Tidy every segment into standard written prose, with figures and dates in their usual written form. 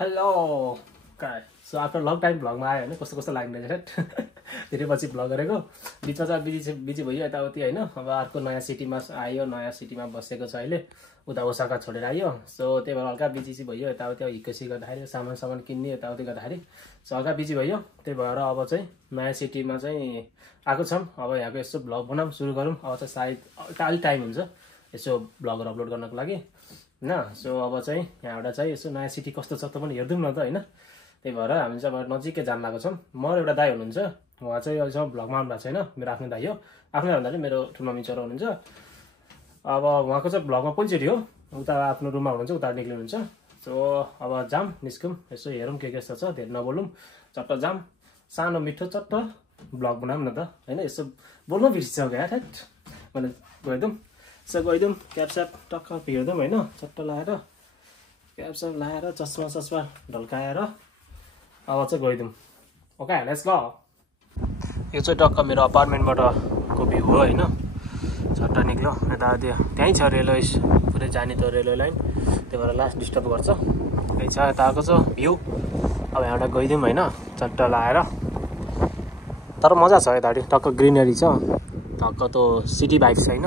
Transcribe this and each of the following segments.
Hello काय so after long time भ्लगमा आयो होइन कस्तो कस्तो लाग्ने धेरै पछि भ्लग गरेको बिचमा चाहिँ बिजी भयो यताउति होइन अब अर्को नयाँ सिटीमा आयो नयाँ सिटीमा बसेको छ अहिले उता ओसाका छोडेर आयो सो त्यही भएर हल्का बिजी भयो यताउति हिक्कोसी गर्दाखेरि सामान किन्ने यताउति गर्दाखेरि सो हल्का बिजी भयो त्यही भएर अब चाहिँ नयाँ सिटीमा चाहिँ आएको छौँ अब यहाँको यसो भ्लग बनाऊँ सुरु गरौँ अब चाहिँ सायद अलिक टाइम हुन्छ यसो भ्लगहरू अपलोड गर्नको लागि होइन सो अब चाहिँ यहाँबाट चाहिँ यसो नयाँ सिटी कस्तो छ त पनि हेरिदिउँ न त होइन त्यही भएर हामी चाहिँ अब नजिकै जान लागेको छौँ म एउटा दाइ हुनुहुन्छ उहाँ चाहिँ अहिलेसम्म भ्लगमा आउनु भएको छैन मेरो आफ्नो दाइ हो आफ्नो भन्दा पनि मेरो ठुलो मम्मी छोरा हुनुहुन्छ अब उहाँको चाहिँ भ्लगमा पहिलोचोटि हो उता आफ्नो रुममा हुनुहुन्छ उता निक्लिनुहुन्छ सो अब जाम निस्कौँ यसो हेरौँ के कस्तो छ धेरै नबोलौँ चट्ट जाम सानो मिठो चट्ट भ्लग बनाऊँ न त होइन यसो बोल्नु बिर्सिन्छ क्या ठ्याट भने गइदिउँ यसो गइदिउँ क्यापस्याप टक्क हेर्दैौँ होइन चट्ट लगाएर क्यापस्याप लगाएर चस्मा ढल्काएर अब चाहिँ गइदिउँ ओके लेट्स गो यो चाहिँ टक्क मेरो अपार्टमेन्टबाटको भ्यू हो होइन चट्ट निक्ल्यो यता त्यो त्यहीँ छ रेलवे पुरै जाने त रेलवे लाइन त्यही भएर लास्ट डिस्टर्ब गर्छ त्यही छ यता आएको छ भ्यू अब यहाँबाट गइदिउँ होइन चट्ट लगाएर तर मजा छ यतापट्टि टक्क ग्रिनरी छ टक्क त्यो सिटी बाइक छैन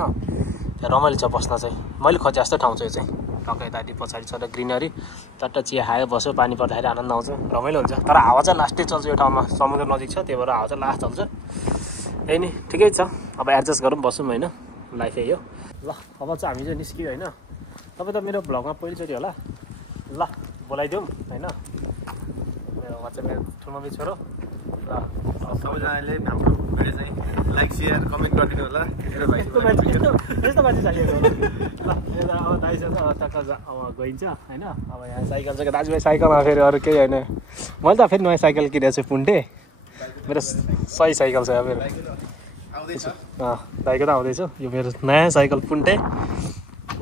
त्यहाँ रमाइलो छ बस्न चाहिँ मैले खोजे जस्तो ठाउँ छ यो चाहिँ टक्क यतापट्टि पछाडि छ ग्रिनरी चट्ट चिया खायो बस्यो पानी पर्दाखेरि आनन्द आउँछ रमाइलो हुन्छ तर हावा चाहिँ लास्टै चल्छ यो ठाउँमा समुद्र नजिक छ त्यही भएर हावा चाहिँ लास्ट चल्छ त्यही नि ठिकै छ अब एडजस्ट गरौँ बसौँ होइन लाइफ यही हो ल अब चाहिँ हामी चाहिँ निस्क्यौँ होइन तपाईँ त मेरो भ्लगमा पहिलोचोटि होला ल बोलाइदिउँ होइन मेरो उहाँ चाहिँ मेरो ठुलो मम्मी छोरो ल सबैजनाले हाम्रो भिडियो चाहिँ लाइक सेयर कमेन्ट गरिदिनु होला मेरो भाइ यस्तो मान्छे चाहिएको ल यता अब दाइसँग टक्क अब गइन्छ होइन अब यहाँ साइकल छ दाजुभाइ साइकलमा फेरि अरू केही होइन मैले त फेरि नयाँ साइकल किनेको छु पुन्टे मेरो सही साइकल छ मेरो दाइको त आउँदैछ यो मेरो नयाँ साइकल पुन्टे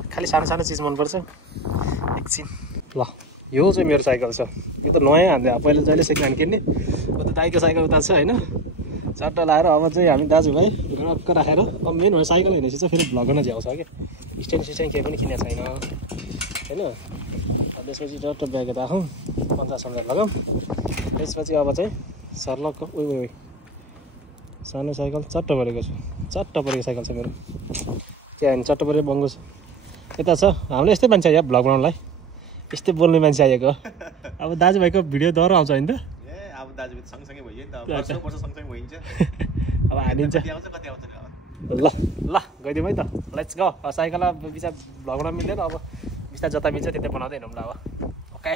खालि सानो सानो चिज मनपर्छ एकछिन ल यो चाहिँ मेरो साइकल छ यो त नयाँ हान्दै पहिला जहिले सेकेन्ड ह्यान्ड किन्ने उता दाइको साइकल उता छ होइन चट्ट लगाएर अब चाहिँ हामी दाजुभाइ गरक्क राखेर अब मेन हो साइकल हिँडेपछि चाहिँ फेरि भ्लग गर्न झ्याउँछ क्या स्ट्यान्ड सिस्ट्यान्ड केही पनि किनेको छैन होइन त्यसपछि टट्ट ब्याग राखौँ 50 लगाऊँ त्यसपछि अब चाहिँ सर्लक उयो सानो साइकल चट्ट परेको छु चट्ट परेको साइकल छ मेरो त्यहाँ होइन चट्ट परेको बङ्गो छ यता छ हामीले यस्तै मान्छे आयो भ्लग बनाउनलाई यस्तै बोल्ने मान्छे आएको अब दाजुभाइको भिडियो डर आउँछ होइन त अब दाजुभाइ सँगसँगै भइयो नि त वर्ष सँगसँगै भइन्छ अब हानिन्छ ल ल गइदिउँ है त लेट्स गो साइकल बिचा भ्लग बनाउन मिल्दैन अब बिस्तारै जता मिल्छ त्यतै बनाउँदै हिँडौँ ल अब ओके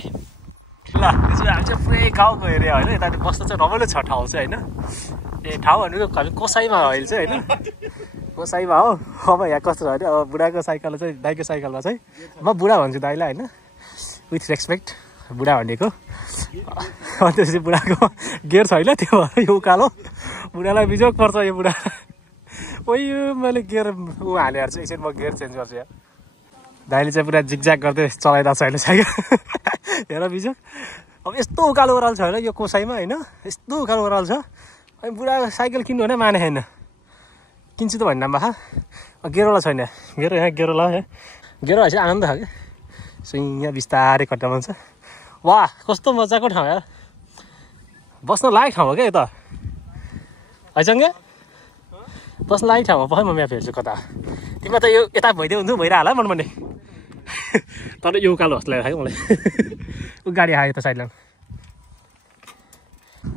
ल त्यसपछि हामी चाहिँ पुरै गाउँको एरिया होइन यता बस्दा चाहिँ रमाइलो छ ठाउँ चाहिँ होइन ए ठाउँ भनेको हामी कोसाईमा हो अहिले चाहिँ होइन कोसाईमा हो अब यहाँ कस्तो छ भने अब बुढाको साइकल चाहिँ दाइको साइकलमा चाहिँ म बुढा भन्छु दाइलाई होइन विथ रेस्पेक्ट बुढा भनेको अनि त्यसपछि बुढाको गेयर छैन त्यो भएर यो उकालो बुढालाई बिजोग पर्छ यो बुढा ओयो मैले गेयर ऊ हालेर चाहिँ एकछिन म गेयर चेन्ज गर्छु यहाँ दाइले चाहिँ पुरा जिगज्याग गर्दै चलाइरहेको छ होइन साइकल हेर बिजोग अब यस्तो उकालो ओह्रालो छ होइन यो कोसाईमा होइन यस्तो उकालो ओह्रालो छ अनि बुढा साइकल किन्नु भने माने छैन किन्छु त भन्दा भा गेरोला छैन गेरो यहाँ गेरोला गेरो भएपछि आनन्द छ क्या सो यहाँ बिस्तारै खट्टा मान्छ वाह कस्तो मजाको ठाउँ यार बस्न लायक ठाउँ हो क्या यो त हैसँग बस्न लायक ठाउँ हो म म्याप हेर्छु कता तिमीलाई त यो यता भइदियो हुन्थ्यो भइरह होला मनपर्ने तर यो उकालो जस्तो लाग्यो मलाई ऊ गाडी आयो त साइडमा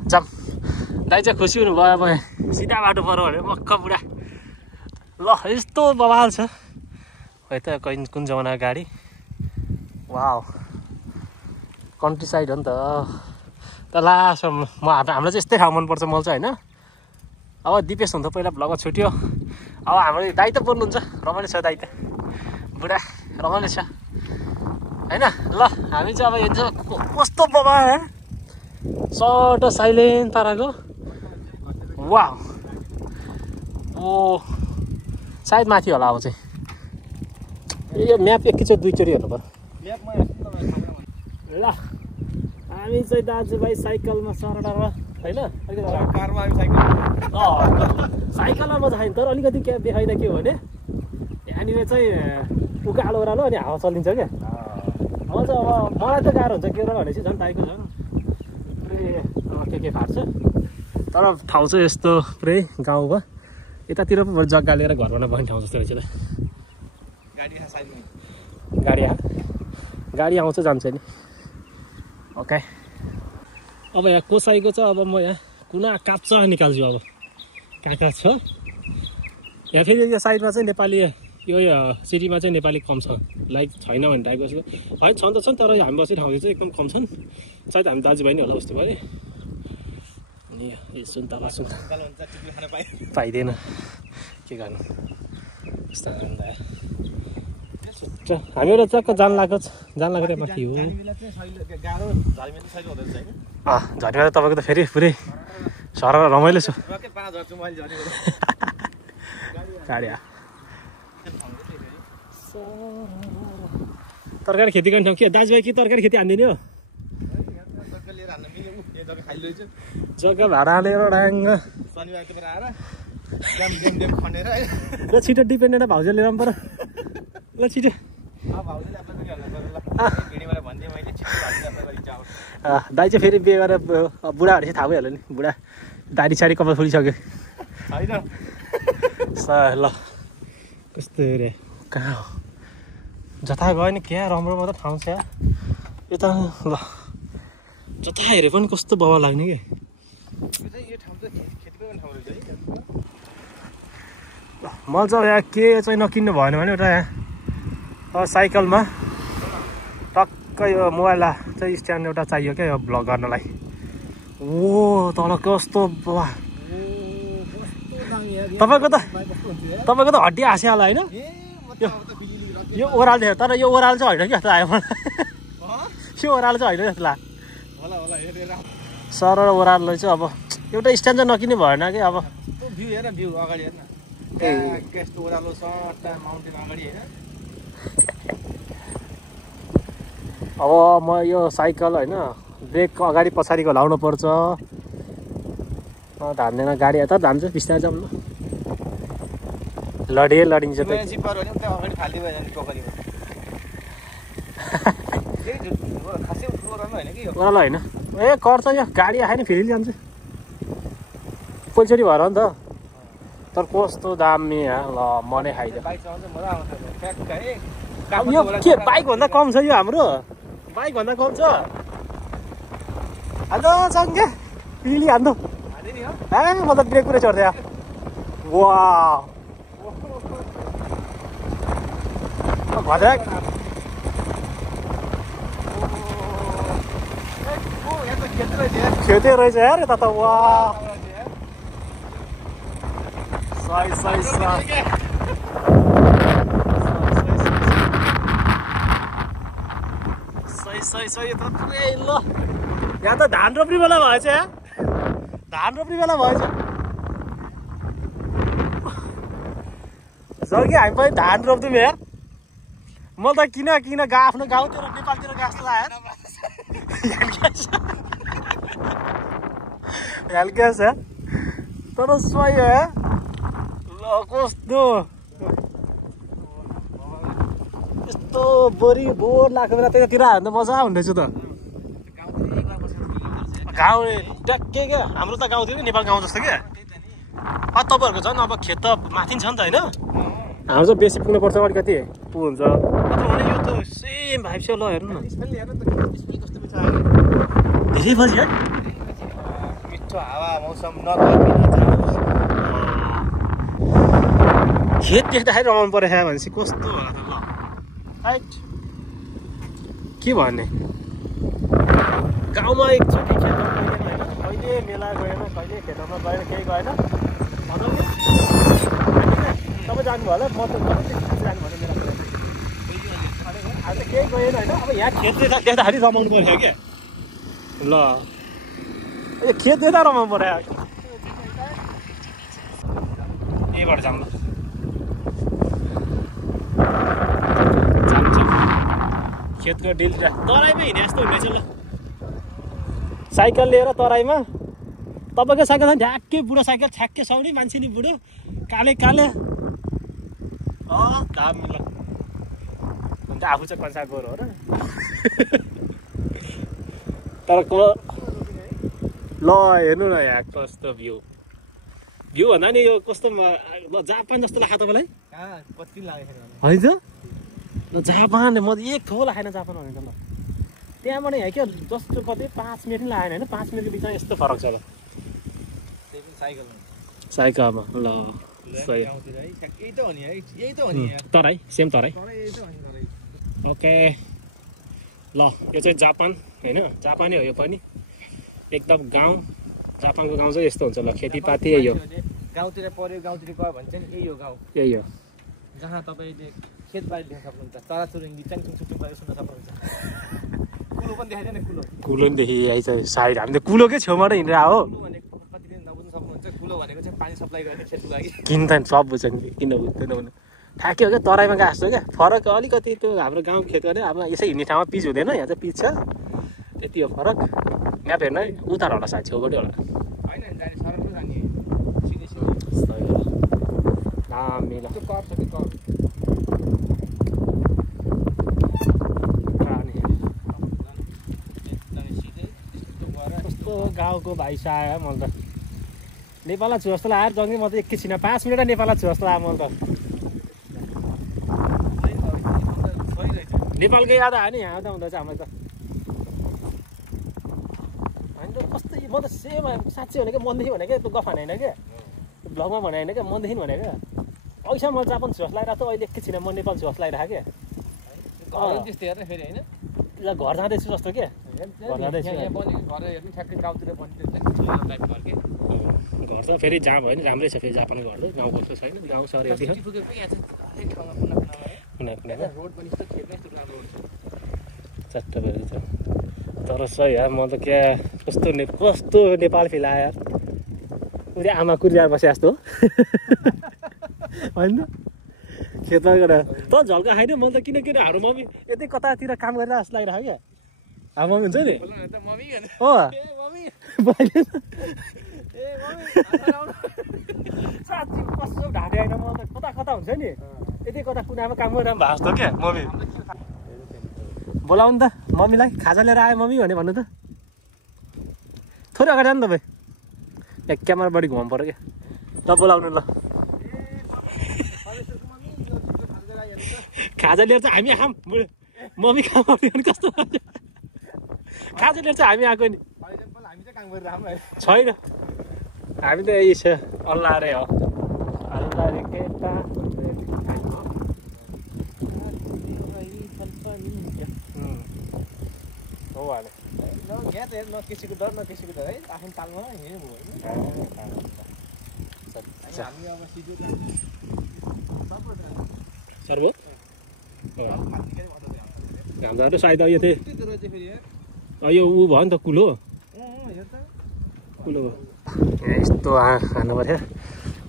जाम दाइ चाहिँ खुसी हुनुभयो अब सिधा बाटो पऱ्यो भने मक्क बुढा ल यस्तो बवाल छ है त कुन जमानाको गाडी वाउ कन्ट्री साइड हो नि त लास्ट हामीलाई चाहिँ यस्तै ठाउँ मनपर्छ मलाई चाहिँ होइन अब दिपेश हुन्थ्यो पहिला भ्लगमा छुट्यो अब हाम्रो दाइ त बोल्नुहुन्छ रमाइलो छ दाइ त बुढा रमाइलो छ होइन ल हामी चाहिँ अब हेर्छ कस्तो बबा सट साइलेन्ट पाराको वाउ ओ सायद माथि होला अब चाहिँ यो म्याप एकैचोटि दुईचोटि हेर्नु पर्यो ल हामी चाहिँ दाजुभाइ साइकलमा सरडर होइन साइकलमा मजा खायो तर अलिकति क्या देखाइदा के हो भने यहाँनिर चाहिँ उकालो ओह्रालो अनि हावा चलिन्छ क्या हुन्छ अब मलाई त गाह्रो हुन्छ के र भनेपछि झन् दाइको झन् पुरै के फाट्छ तर ठाउँ चाहिँ यस्तो पुरै गाउँमा यतातिर पो जग्गा लिएर घर बनाउन पर्ने ठाउँ जस्तो रहेछ त गाडी आउँछ जान्छ नि ओके अब यहाँ कोसाईको चाहिँ अब म यहाँ कुना काप्चा निकाल्छु अब कहाँ छ यहाँ फेरि यो साइडमा चाहिँ नेपाली यो सिटीमा चाहिँ नेपाली कम छ लाइक छैन भने टाइपको होइन छन् त छन् तर हामी बस्ने ठाउँहरू चाहिँ एकदम कम छन् सायद हामी दाजुभाइ नै होला उस्तो भयो अनि सुन्ता पाइँदैन के गर्नु यस्तो हामीहरू चक्क जान लाग्यो त्यहाँ माथि हो झरीमा त तपाईँको त फेरि पुरै सर रमाइलो छ तरकारी खेती गर्ने ठाउँ के दाजुभाइ कि तरकारी खेती हान्दिने हो जग्गा भाडा लिएर डाङ्ग ल छिटो डिपेन्डेन्ट भाउजू लिएर पनि ल छिटो दाइ चाहिँ फेरि बिहे गरेर बुढा भनेपछि थाहा भइहाल्यो नि बुढा दाडी साडी कपाल फुलिसक्यो ल कस्तो अरे कहाँ हो जता गयो नि क्या राम्रो मात्र ठाउँ छ यता ल जता हेरे पनि कस्तो बाबा लाग्ने कि मैले चाहिँ यहाँ के चाहिँ नकिन्नु भएन भने एउटा यहाँ साइकलमा टक्कै यो मोबाइल चाहिँ स्ट्यान्ड एउटा चाहियो क्या यो भ्लग गर्नलाई ओ तल कस्तो बाबा तपाईँको त हड्डी हाँस्यो होला होइन यो ओह्राल थियो तर यो ओह्राल चाहिँ होइन कि जस्तो आयो मलाई यो ओह्राल चाहिँ होइन जस्तो लाग्यो सर र ओह्राललाई चाहिँ अब एउटा स्ट्यान्ड चाहिँ नकिन्नु भएन कि अब अब म यो साइकल होइन ब्रेक अगाडि पछाडिको लाउनु पर्छ धान्दैन गाडी यता धान्छ बिस्तारै जाऊँ ल लडिन्छ त ओह्रालो होइन ए कर्छ यो गाडी आयो नि फेरि जान्छ पोलचोरी भएर नि त तर कस्तो दामी ल म नै खाइदियो यो के बाइकभन्दा कम छ यो हाम्रो बाइकभन्दा कम छ हाल्दो चङ्गे पिली हाल्दो ए म त ब्रेक पुरै चढ्थेँ वा भजक खेल्दै रहेछ यार यता त वा सही त ल यहाँ त धान रोप्ने बेला भएछ धान रोप्ने बेला भएछ जग्गी हामी पनि धान रोप्थ्यौँ यार म त किन आफ्नो गाउँतिर नेपालतिर गाँस लगाएर हेल्केस तर सही हो ल कस्तो यस्तो बोर लाग्छ बेला त्यतातिर हाल्नु त मजा आउने रहेछ त गाउँ ट्याक्कै क्या हाम्रो त गाउँ थियो कि नेपाल गाउँ जस्तो क्या तपाईँहरूको झन् अब खेत त माथि छ नि त होइन हाम्रो चाहिँ बेसी पुग्नुपर्छ अलिक कति हुन्छ यो त सेम भाइब छ ल हेर्नु न धेरै पछि है मिठो हावा मौसम खेत देख्दाखेरि रमाउनु परेछ भनेपछि कस्तो होला त ल राइट के भन्ने गाउँमा एकचोटि खेतमा गएन होइन कहिले मेला गएन कहिले खेतमा गएर केही गएन तपाईँ जानुभयो होला म त जानु भने मेला आज त केही गएन होइन अब यहाँ खेत देख्दाखेरि रमाउनु पऱ्यो क्या ल यो खेत देख्दा रमाउनु पऱ्यो यहीबाट जाऊँ खेतको डिल तराईमा हिँडे जस्तो हुनेछ ल साइकल लिएर तराईमा तपाईँको साइकल छ ढ्याक्कै बुढो साइकल छ्याक्कै साउने मान्छे नि बुढो काले काम ल अन्त आफू चाहिँ कन्सा गोरो हो र तर ल हेर्नु न यहाँ कस्तो भ्यू भन्दा नि यो कस्तो जापान जस्तो लाग्छ तपाईँलाई कति लाग्यो है त ल जापान म एक हो लागेन जापान भने त ल त्यहाँबाट यहाँ क्या जस्तो कतै 5 मिनट नि लागेन होइन 5 मिनटको बिचमा यस्तो फरक छ ल साइकलमा ल सही तराई सेम तराई ओके ल यो चाहिँ जापान होइन जापानै हो यो पनि एकदम गाउँ जापानको गाउँ चाहिँ यस्तो हुन्छ ल खेतीपाती यही हो गाउँतिर पर्यो गाउँतिर गयो भने चाहिँ यही हो गाउँ यही हो जहाँ तपाईँले खेतबारी देख्न सक्नुहुन्छ चराचुरुङ्गी च्याङचुङ सुटुङ गरेर सुन्न सक्नुहुन्छ कुलो पनि देखाइदिएन कुलो कुलो नि देखिआइ चाहिँ साइड हामी त कुलोकै छेउबाट हिँडेर हो कुलो भनेको कति दिन नबुझ्न सक्नुहुन्छ कुलो भनेको चाहिँ पानी सप्लाई गर्ने खेतको लागि किन त सब बुझ्छ नि किन बुझ्दैन भने ठ्याक्कै हो क्या तराईमा गएको जस्तो क्या फरक अलिकति त्यो हाम्रो गाउँ खेत गर्ने अब यसै हिँड्ने ठाउँमा पिच हुँदैन यहाँ चाहिँ पिच छ त्यति हो फरक म्याप हेर्नु है उतार होला सायद छेउबाटै होला होइन जाने सरल जाने दामी ल त्यो कर छ त्यो कर कस्तो गाउँको भाइ आयो मलाई त नेपाललाई छु जस्तो लाग्यो जङ्गी म त एकैछिन 5 मिनट नेपाललाई छु जस्तो लाग्यो मलाई त नेपालकै याद आयो नि यहाँ आउँदा हुँदा चाहिँ हामीलाई त होइन कस्तो म त सेम साँच्चै भने क्या मनदेखि भने क्या त्यो गफ भने होइन क्या ब्लगमा भने होइन क्या मनदेखि भने क्या अहिलेसम्म म जापान छु जस्तो लागिरहेको अहिले एकैछिन म नेपाल छु जस्तो लागिरहेको क्या त्यस्तै हेर्न फेरि होइन ल घर जाँदैछु जस्तो के घर जाँदैछु घर हेर्नु ठ्याक्कै गाउँतिर बनिन्छ घर त फेरि जहाँ भयो नि राम्रै छ फेरि जापानको घर त गाउँको त छैन गाउँ सहर यति हो रोड पनि चट्ट भएको छ तर सही यार म त क्या कस्तो नेपाल फिल आयो यार उसले आमा कुरिएर बसे जस्तो होइन खेतमा गएर त झल्का खाइन म त किन हाम्रो मम्मी यतै कतातिर काम गरेर जस्तो लागिरहेको क्या हाम्रो मम्मी हुन्छ नि हो साँच्ची कस्तो ढाँटे होइन म त कता हुन्छ नि यतै कता कुनामा काम गरेर भएको जस्तो क्या मम्मी बोलाउनु त मम्मीलाई खाजा लिएर आयो मम्मी भने भन्नु त थोरै अगाडि जानु तपाईँ यहाँ क्यामेरा बढी घुमाउनु पऱ्यो क्या ल बोलाउनु ल खाजा लिएर चाहिँ हामी आम मम्मी काम गर्ने भने कस्तो खाजा लिएर चाहिँ हामी आएको नि छैन हामी त यही छ अल्लाह रे हो अल्लाह रे केटा हो भने यहाँ त न किसीको डर न किसीको डर है आफ्नो तालमा हिँड्नु भयो हामी अब सिधै सर्व हाम्रो सायद यो थिएँ यो ऊ भयो नि त कुलो कुलो भयो यस्तो खानु पऱ्यो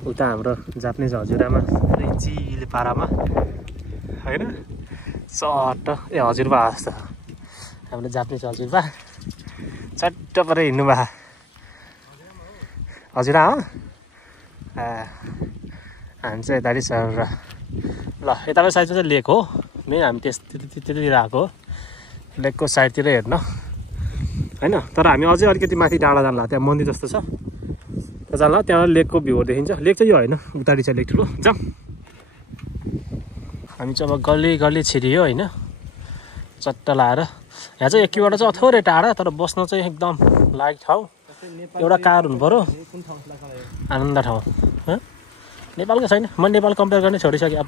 उता हाम्रो जापानिज हजुरआमा पुरै चिल पारामा होइन चट्ट ए हजुरबा जस्तो हाम्रो जापानिज हजुरबा चट्ट परे हिँड्नु भए हजुरआ हो हामी चाहिँ यताडि सर ल यताको साइडमा चाहिँ लेक हो मेन हामी त्यतिर आएको हो लेकको साइडतिर हेर्न होइन तर हामी अझै अलिकति माथि डाँडा जान्ला त्यहाँ मन्दिर जस्तो छ त्यहाँ जान्ला त्यहाँ लेकको भ्यूहरू देखिन्छ लेक चाहिँ यो होइन उताडि छ लेक ठुलो जाउँ हामी चाहिँ अब गल्ली छिरियो होइन चट्ट लाएर यहाँ चाहिँ एकीबाट चाहिँ अथोरै टाढा तर बस्न चाहिँ एकदम लायक ठाउँ एउटा कार हुनु पऱ्यो आनन्द ठाउँ नेपालको छैन म नेपाल कम्पेयर गर्ने छोडिसकेँ अब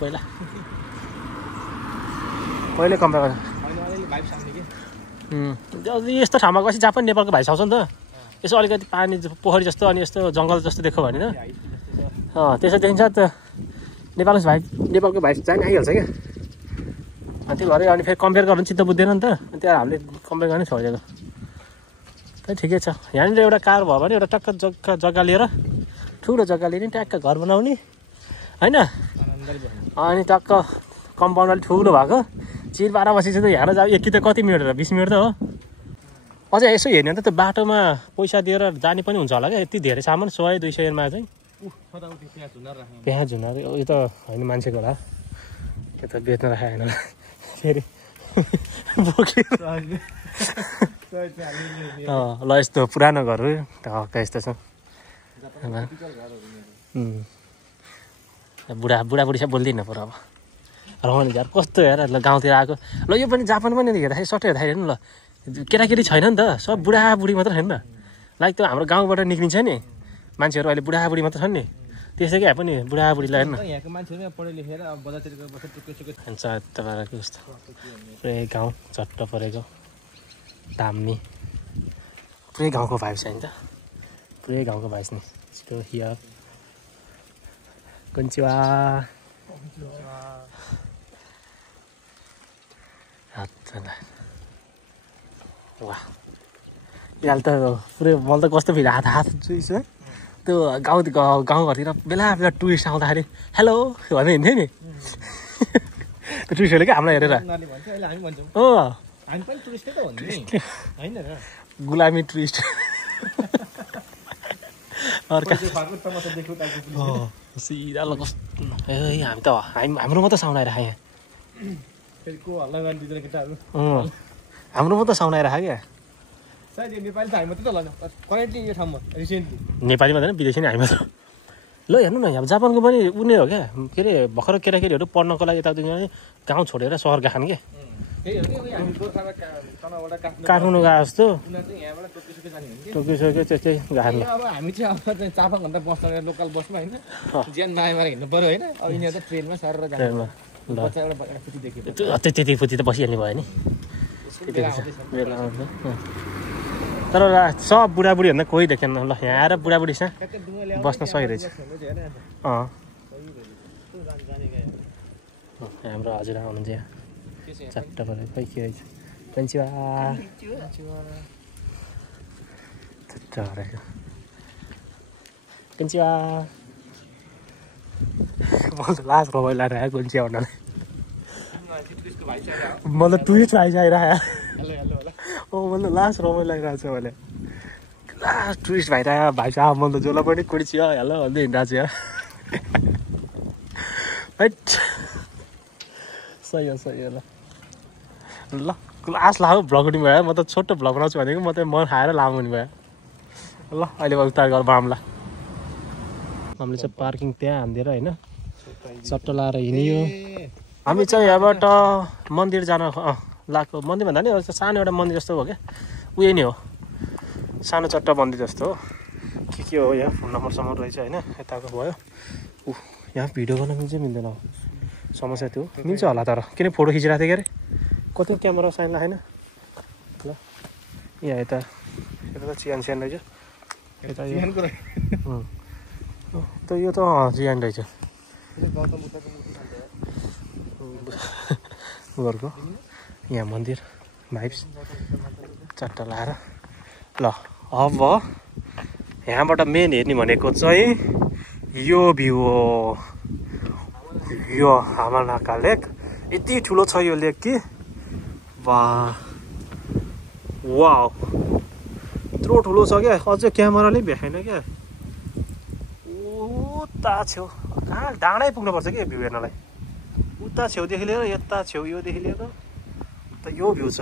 पहिल्यै कम्पेयर गर्ने यस्तो ठाउँमा गएपछि जहाँ पनि नेपालको भाइ आउँछ नि त यसो अलिकति पानी पोखरी जस्तो अनि यस्तो जङ्गल जस्तो देख्यो भने त त्यसो देखिन्छ त नेपालको भाइ जाने आइहाल्छ क्या अनि त्यो भएर अनि फेरि कम्पेयर गर्नु चित्त बुझ्दैन नि त अनि त्यहाँ हामीले कम्पेयर गर्ने छोडिदिएको त्यही ठिकै छ यहाँनिर एउटा कार भयो भने एउटा टक्क जग्गा लिएर ठुलो जग्गा लिने ट्याक्क घर बनाउने होइन अनि टक्क कम्पाउन्ड अलिक ठुलो भएको चिर पारा बसेपछि त यहाँ जाऊ एक त कति मिनट र 20 मिनट त हो अझै यसो हेर्ने भने त त्यो बाटोमा पैसा दिएर जाने पनि हुन्छ होला क्या यति धेरै सामान 100-200 मा चाहिँ प्याज झुनार यो त होइन मान्छेको होला यो त बेच्न राखेको होइन फेरि बोकेर ल यस्तो पुरानो घरहरू ढक्क यस्तो छ बुढाबुढी सब बोल्दिनँ पुरा अब रमाइलो यार कस्तो यार ल गाउँतिर आएको ल यो पनि जापान पनि हेर्दाखेरि सट्टै हेर्दाखेरि हेर्नु ल केटाकेटी छैन नि त सब बुढाबुढी मात्र छैन त लाइक त्यो हाम्रो गाउँबाट निक्लिन्छ नि मान्छेहरू अहिले बुढाबुढी मात्र छन् नि त्यसै क्या पनि बुढाबुढीलाई हेर्नु यहाँको मान्छेहरू पढे लेखेर अब बजारतिर बसेर टुक्कै तपाईँको कस्तो पुरै गाउँ चट्ट परेको दामी पुरै गाउँको भाइब छ नि त पुरै गाउँको भाइब नि छिटो हियर कन्चिवा वाह यहाँ त पुरै मलाई त कस्तो फेरि हात जुइस है त्यो गाउँघरतिर बेला बेला टुरिस्ट आउँदाखेरि हेलो भन्दै हिँड्थ्यो नि त्यो टुरिस्टहरूले क्या हामीलाई हेरेर गुलामी टुरिस्ट अर्का सिधा ल कस्तो ए हामी त हाम्रो मात्रै साउन्ड आइरहेको यहाँ हाम्रो मात्रै साउन्ड आइरहेको क्या नेपाली मात्रै विदेशी नै हामी मात्र ल हेर्नु न यहाँ जापानको पनि उनी हो क्या के अरे भर्खर केटाकेटीहरू पढ्नको लागि यताउति गाउँ छोडेर सहर गएको क्या काठमाडौँ गएको जस्तो टोकिसक्यो त्यस्तै गएको हामी चाहिँ अब चापाभन्दा बस्न लोकल बसमा होइन ज्यान माया मारेर हिँड्नु पऱ्यो होइन अब यिनीहरू त ट्रेनमा सरेर ट्रेनमा त्यति पुति त बसिहाल्ने भयो नि तर सब बुढाबुढी भन्दा कोही देखेन ल यहाँ आएर बुढाबुढी छ बस्न सही रहेछ हाम्रो हजुर आउनुहुन्छ यहाँ चट्ट परेको खै के रहेछ कन्चिवा चट्ट परेको कन्चिवा मलाई त लास्ट रमाइलो लागेर आयो कन्चिया भन्नाले मलाई टुरिस्ट भाइ आइरहेको मलाई लास्ट रमाइलो लागिरहेको छ मैले लास्ट टुरिस्ट भाइ भाइ छ मैले त जसलाई पनि कुडी छियो हेलो भन्दै हिँडिरहेको छु हैट सही हो ल लास्ट लाग्यो भ्लग उठ्नु भयो म त छोटो भ्लग बनाउँछु भनेको म त मन खाएर लामो हुने भयो ल अहिले उतार गरेर बनाउँला हामीले चाहिँ पार्किङ त्यहाँ हानिदिएर होइन चट्ट लाएर हिँड्यो हामी चाहिँ यहाँबाट मन्दिर जान लाग्यो मन्दिर भन्दा नि सानो एउटा मन्दिर जस्तो हो क्या उयो नि हो सानो चट्ट मन्दिर जस्तो हो के हो यहाँ फोन नम्बरसम्म रहेछ होइन यताको भयो यहाँ भिडियो गर्न मिल्छ मिल्दैन समस्या थियो मिल्छ होला तर किन फोटो खिचिरहेको थियो के अरे कति क्यामेरा साइन लागेन ल यहाँ यता त चियान रहेछ यता यो त चियान रहेछ घरको यहाँ मन्दिर भाइब्स चट्ट लाएर ल अब यहाँबाट मेन हेर्ने भनेको चाहिँ यो भ्यू हो यो हामानाका लेक यति ठुलो छ यो लेक कि वाह यत्रो ठुलो छ क्या अझै क्यामेराले भेटाएन क्या उता छेउ कहाँ डाँडै पुग्नुपर्छ क्या भ्यू हेर्नलाई उता छेउदेखि लिएर यता छेउ योदेखि लिएर त यो भ्यू छ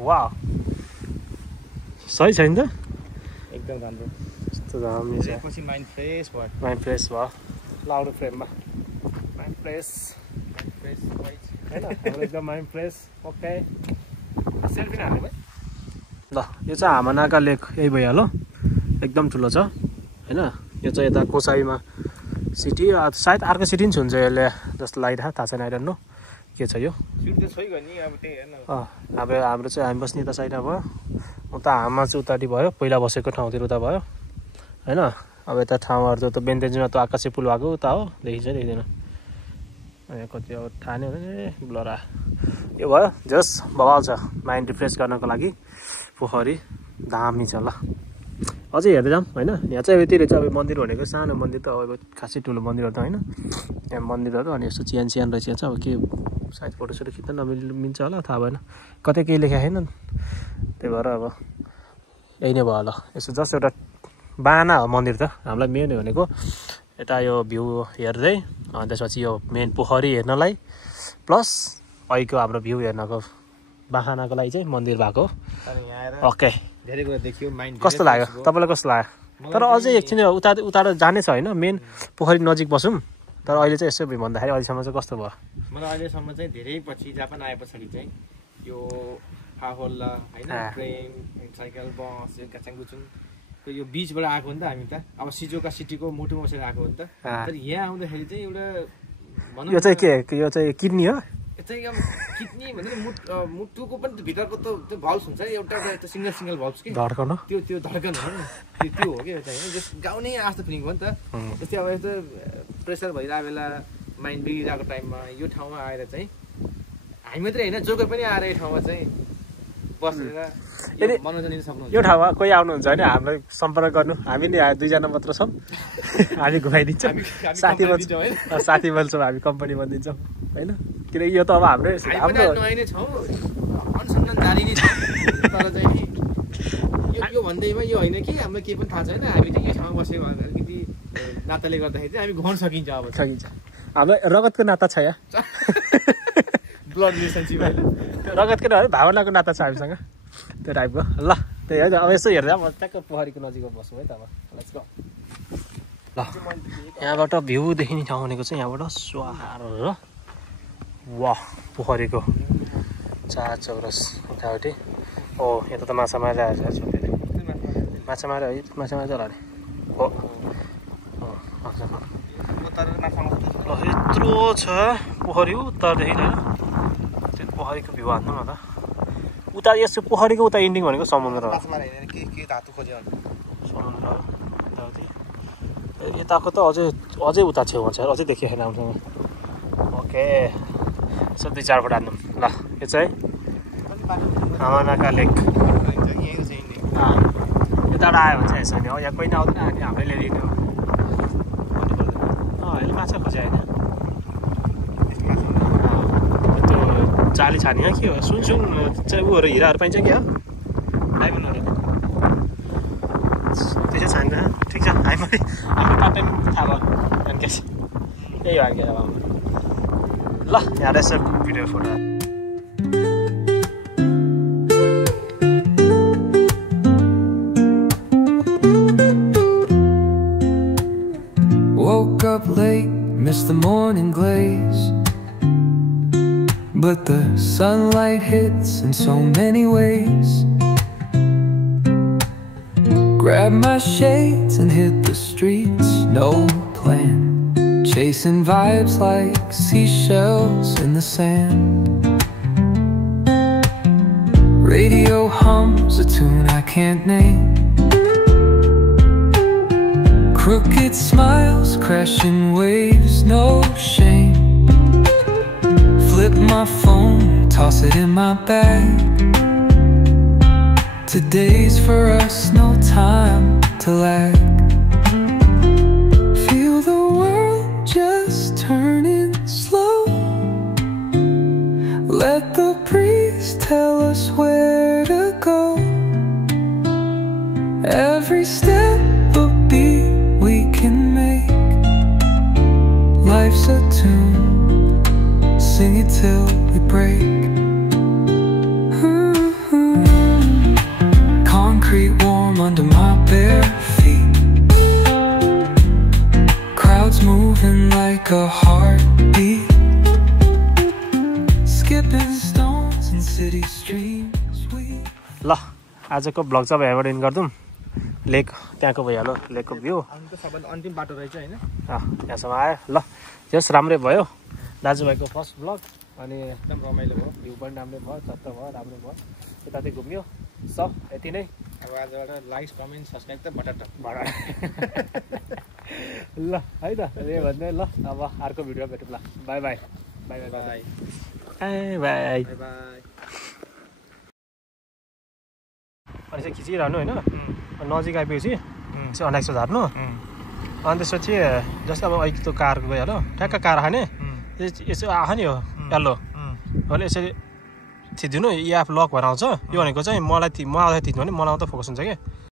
वाह सही छ नि त एकदम राम्रो यस्तो दामी छ माइन्ड फ्रेस भयो लाउड फ्रेममा माइन्ड फ्रेस होइन एकदम माइन्ड फ्रेस ओके सेल्फी नै हाल्नु भाइ ल यो चाहिँ हामानाका लेक यही भइहाल्यो एकदम ठुलो छ होइन यो चाहिँ यता कोसाईमा सिटी सायद अर्को सिटी पनि छुन्छ यसले जस्तो लागिरहेको थाहा छैन आइरहनु के छ यो अब हाम्रो चाहिँ हामी बस्ने यता साइड भयो उता हामा चाहिँ उतापट्टि भयो पहिला बसेको ठाउँतिर उता भयो होइन अब यता ठाउँहरू त बेन्तेजीमा त आकाशे पुल भएको उता हो देखिन्छ देखिँदैन यहाँ कति अब थाहा नै हुँदैन ब्लर यो भयो जस बवाल छ माइन्ड रिफ्रेस गर्नको लागि पोखरी दामी छ ल अझै हेर्दै जाऊँ होइन यहाँ चाहिँ यति रहेछ अब मन्दिर भनेको सानो मन्दिर त अब खासै ठुलो मन्दिरहरू त होइन यहाँ मन्दिरहरू अनि यस्तो चियान रहेछ यहाँ चाहिँ अब के सायद फोटोसोटो खिच्न मिल्छ होला थाहा भएन कतै केही लेखेको छैन त्यही भएर अब यही नै भयो होला यसो जस्ट एउटा बाना हो मन्दिर त हामीलाई मेन भनेको यता यो भ्यू हेर्दै त्यसपछि यो मेन पोखरी हेर्नलाई प्लस अहिलेको हाम्रो भ्यू हेर्नको बाहनाको लागि चाहिँ मन्दिर भएको हो। अनि यहाँ आएर ओके धेरै कुरा देखियो, माइन्ड कस्तो लाग्यो तपाईँलाई कस्तो लाग्यो? तर अझै एकछिन उता जाने छ होइन, मेन पोखरी नजिक बसौँ। तर अहिले चाहिँ यसो भन्दाखेरि अहिलेसम्म चाहिँ कस्तो भयो? मलाई अहिलेसम्म चाहिँ धेरै पछि जापान आए पछाडि चाहिँ यो हाहोल्ला होइन, ट्रेन साइकल बस यो गाचाङगुचुङ यो बिचबाट आएको हो नि त हामी त। अब सिजोका सिटीको मुटुमा बसेर आएको हो नि त। तर यहाँ आउँदाखेरि चाहिँ एउटा भनौँ यो चाहिँ के, यो चाहिँ किडनी हो? यो चाहिँ अब किडनी भन्दा मुटुको पनि भित्रको त्यो भल्भ हुन्छ नि, एउटा सिङ्गल सिङ्गल भल्भ कि धड्कन, त्यो धड्कन हो नि, त्यो हो कि यो चाहिँ जस गाउने आस्तो फिलिङ हो नि त। जस्तै अब यस्तो प्रेसर भइरहेको बेला, माइन्ड बिग्रिरहेको टाइममा यो ठाउँमा आएर चाहिँ हामी मात्रै होइन, जोको पनि आएर यो ठाउँमा चाहिँ बसेर मनोरञ्जन लिन सक्नुहुन्छ। यो ठाउँमा कोही आउनुहुन्छ भने हामीलाई सम्पर्क गर्नु, हामी नि 2जना मात्र छौँ, हामी घुमाइदिन्छौँ। साथी बोल्छौँ, हामी कम्पनी बनिदिन्छौँ होइन, किनकि यो त अब हाम्रो नयाँ छौँ, अनुसन्धान जारी नै छ। तर चाहिँ यो भन्दैमा यो होइन कि हामीलाई केही पनि थाहा छैन, हामी चाहिँ यो ठाउँमा बसेको अलिकति नाताले गर्दाखेरि चाहिँ हामी घुम्न सकिन्छ। अब सकिन्छ, हामीलाई रगतको नाता छ यहाँ, ब्लड रिलेसनसिप होइन, रगतको नभए भावनाको नाता छ हामीसँग, त्यो टाइपको। ल त्यही हो, अब यसो हेर्दा म ट्याक्क पोखरीको नजिकमा बस्छु है त। अब लेट्स गो। ल यहाँबाट भ्यू देखिने ठाउँ भनेको चाहिँ यहाँबाट स्वार र वाह पोखरीको चार चौरस यतापट्टि। ओ यता त माछा मारिरहेको छ, छोरीले माछा मार्यो है, माछा मार्छ होला नि हो। ल यत्रो छ पोखरी उत्तरदेखि होइन, त्यो पोखरीको भ्यू हान्नु न त। उता यसो पोखरीको उता इन्डिङ भनेको समुद्र हो, समुद्र हो यताउति। यताको त अझै उता छेउमा छ, अझै देखिएन राम्रोसँग। ओके यसो 2-4 फुट हान्नु। ल यो चाहिँ हामानाका लेक, यताबाट आयो भने चाहिँ यसो नि हो, यहाँ कोही नआउँदैन, अनि हाम्रै ल्याइदिने हो। अहिले माछा खोज्यो होइन, त्यो जाली छाने के हो, सुन चाहिँ उहरू हिराहरू पाइन्छ क्या, डायमन्डहरू त्यसो छान्छ। ठिक छ, हामी पार्ट टाइम थाहा भयो हान्केस, त्यही हो हान्केस। अब ल यहाँ यसो video photo Woke up late, missed the morning glaze, but the sunlight hits in so many ways. Grabbed my shades and hit the streets, no plan, chasing vibes like seashells in the sand. Radio hums a tune I can't name, crooked smiles, crashing waves, no shame. Flip my phone, toss it in my bag. Today's for us, no time to lag. Feel the world just turning slow. Let the breeze tell us where to go. Every step a beat we can make. Life's a tune, sing it till we break. Concrete warm under my bare feet. Crowds moving like a heartbeat. Skipping stones in city streams. ल आजको blog चाहिँ अब यहाँबाट in गरिदिउँ। लेक त्यहाँको भइहाल्यो, लेकको view. सबभन्दा अन्तिम बाटो रहेछ होइन, यहाँसम्म आयो। ल जस राम्रै भयो दाजुभाइको फर्स्ट ब्लग, अनि एकदम रमाइलो भयो, भ्यू पनि राम्रै भयो, चत्त भयो, राम्रो भयो, यतातिर घुम्यो। यति नै। अब आजबाट लाइक कमेन्ट सब्सक्राइब त भटाट ल है त, यही भन्दै ल अब अर्को भिडियो भेटौँ। ल by by by by by by by. अनि चाहिँ खिचिरहनु होइन, नजिक आइपुगेपछि चाहिँ अनाइसो झार्नु, अनि त्यसपछि जस्तै अब अहिले त्यो कार गइहाल्यो, ठ्याक्क कार हाने यसो आयो नि हो यल्लो भने यसरी थिचिदिनु, यो एप लक भएर आउँछ। यो भनेको चाहिँ मलाई म आउँदा थिच्नु भने मलाई मात्रै फोकस हुन्छ क्या।